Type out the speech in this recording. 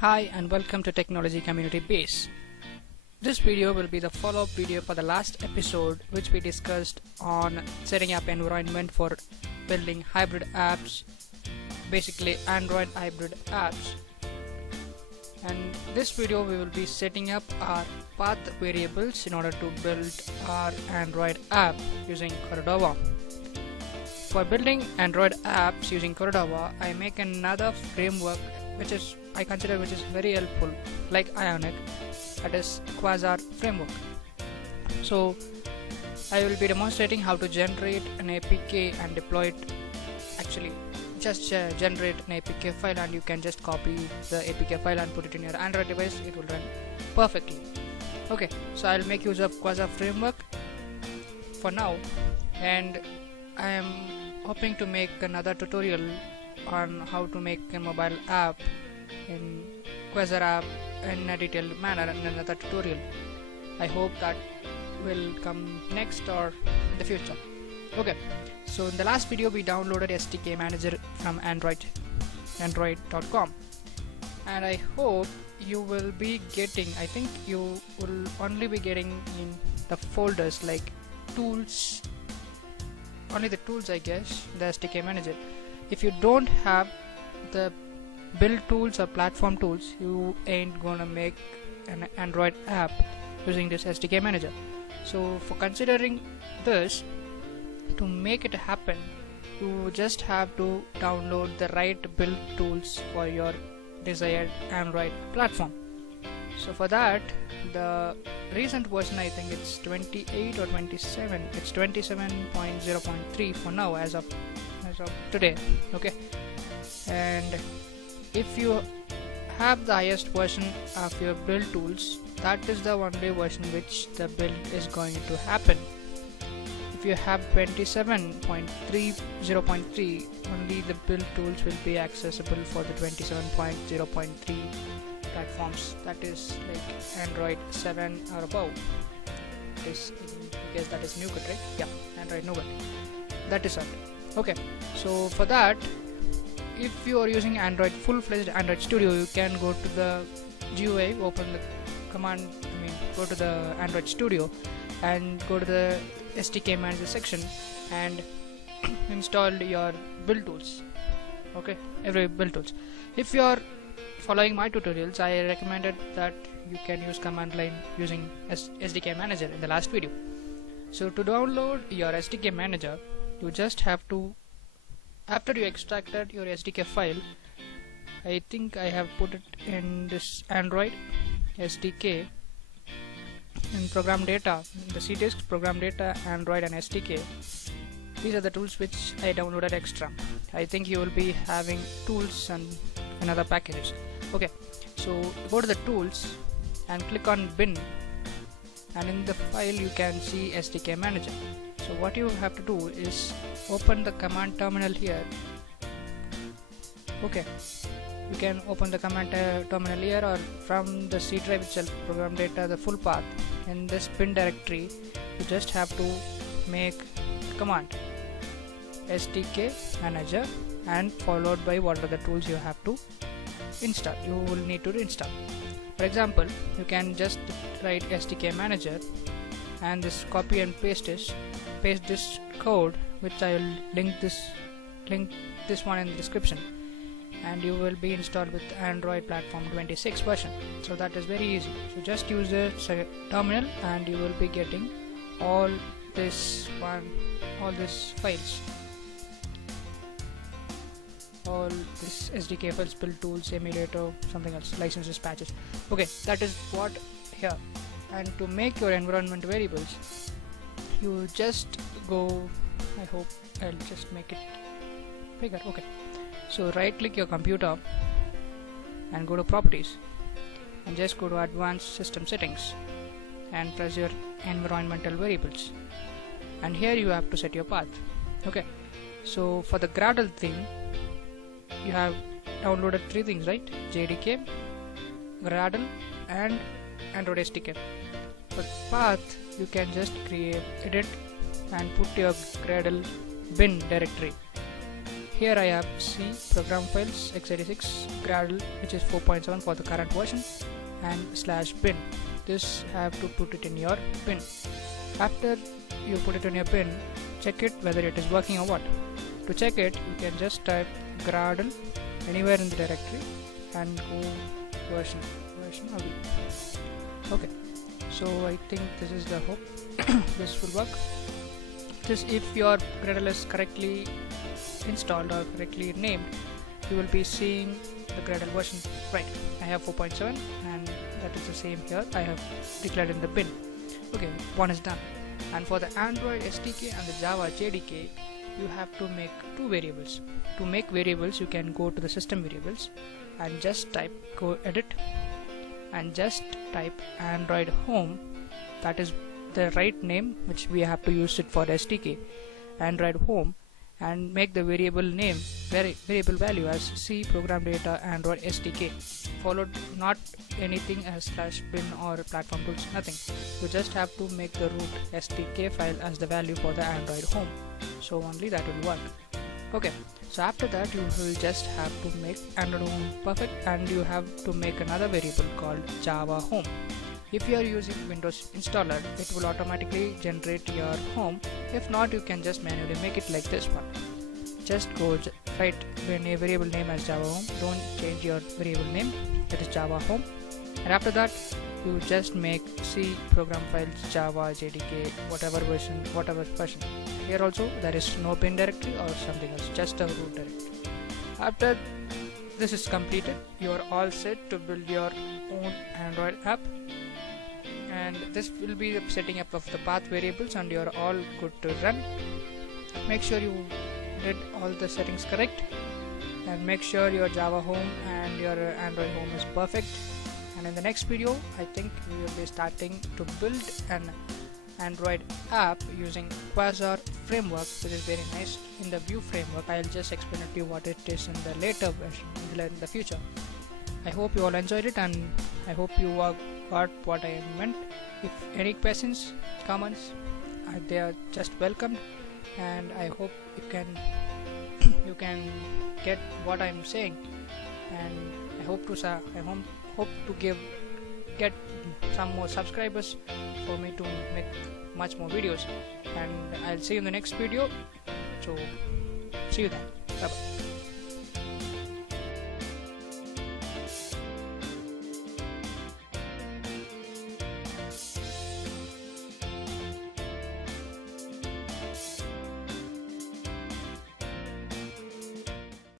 Hi and welcome to Technology Community Base. This video will be the follow-up video for the last episode, which we discussed on setting up environment for building hybrid apps, basically Android hybrid apps. And this video we will be setting up our path variables in order to build our Android app using Cordova. For building Android apps using Cordova, I make another framework which is very helpful, like Ionic, that is Quasar framework. So I will be demonstrating how to generate an APK and deploy it. Actually, just generate an APK file and you can just copy the APK file and put it in your Android device. It will run perfectly. Okay, so I'll make use of Quasar framework for now, and I am hoping to make another tutorial on how to make a mobile app in Quasar app in a detailed manner in another tutorial. I hope that will come next or in the future. Okay, so in the last video we downloaded Sdk Manager from android.com, and I hope you will be getting, I think you will only be getting in the folders like tools, only the tools, I guess, the Sdk Manager. If you don't have the build tools or platform tools, you ain't gonna make an Android app using this Sdk Manager. So for considering this, to make it happen, you just have to download the right build tools for your desired Android platform. So for that, the recent version, I think it's 28 or 27, it's 27.0.3 for now as of today. Okay, and if you have the highest version of your build tools, that is the only version which the build is going to happen. If you have 27.0.3, only the build tools will be accessible for the 27.0.3 platforms, that is like Android 7 or above. I guess that is Nougat, right? Yeah, Android Nougat, that is it. Okay, so for that, if you are using Android full-fledged Android Studio, you can go to the GUI, open the command, go to the Android Studio and go to the Sdk Manager section and install your build tools. Okay, every build tools. If you are following my tutorials, I recommended that you can use command line using Sdk Manager in the last video. So to download your Sdk Manager, you just have to, after you extracted your Sdk file, I think I have put it in this Android Sdk in program data, the C disk, program data, Android and Sdk. These are the tools which I downloaded extra. I think you will be having tools and another packages. Okay, so go to the tools and click on bin, and in the file you can see Sdk Manager. So what you have to do is open the command terminal here. Okay, you can open the command terminal here or from the C drive itself, program data, the full path. In this bin directory, you just have to make command Sdk Manager and followed by what are the tools you have to install, you will need to install. For example, you can just write Sdk Manager and this copy and paste this code, which I will link this one in the description, and you will be installed with Android platform 26 version. So that is very easy. So just use the terminal and you will be getting all these files, all this Sdk files, build tools, emulator, something else, licenses, patches. Okay, that is what here. And to make your environment variables, you just go, I hope I'll just make it bigger. Okay, so right click your computer and go to properties and just go to advanced system settings and press your environmental variables, and here you have to set your path. Okay, so for the Gradle thing, you have downloaded three things, right? JDK, Gradle and Android SDK. For path, you can just edit and put your Gradle bin directory. here I have C program files x86 Gradle, which is 4.7 for the current version, and /bin. This I have to put it in your bin. After you put it in your bin, check it whether it is working or what. To check it, you can just type Gradle anywhere in the directory and go version of it. Okay, so I think this is the hope this will work. Just if your Gradle is correctly installed or correctly named, you will be seeing the Gradle version. Right, I have 4.7 and that is the same here. I have declared in the bin. Okay, one is done. And for the Android SDK and the Java JDK, you have to make two variables. To make variables, you can go to the system variables and just type, go edit, and just type Android home. That is the right name which we have to use it for SDK, Android home, and make the variable name variable value as C program data Android SDK, followed not anything as /bin or platform tools, nothing. You just have to make the root SDK file as the value for the Android home, so only that will work. Okay, so after that you will just have to make Android home perfect, and you have to make another variable called Java home. If you are using Windows installer, it will automatically generate your home. If not, you can just manually make it like this one. Just go write a variable name as Java home. Don't change your variable name. That is Java home. And after that, you just make C program files Java JDK whatever version. Here also there is no bin directory or something else, just a root directory. After this is completed, you are all set to build your own Android app. And this will be the setting up of the path variables, and you are all good to run. Make sure you did all the settings correct, and make sure your Java home and your Android home is perfect. And in the next video, I think we will be starting to build an Android app using Quasar framework, which is very nice. In the Vue framework, I'll just explain it to you what it is in the later version in the future. I hope you all enjoyed it, and I hope you got what I meant. If any questions, comments, they are just welcomed, and I hope you can get what I'm saying. And I hope to get some more subscribers for me to make much more videos. And I'll see you in the next video. So see you then.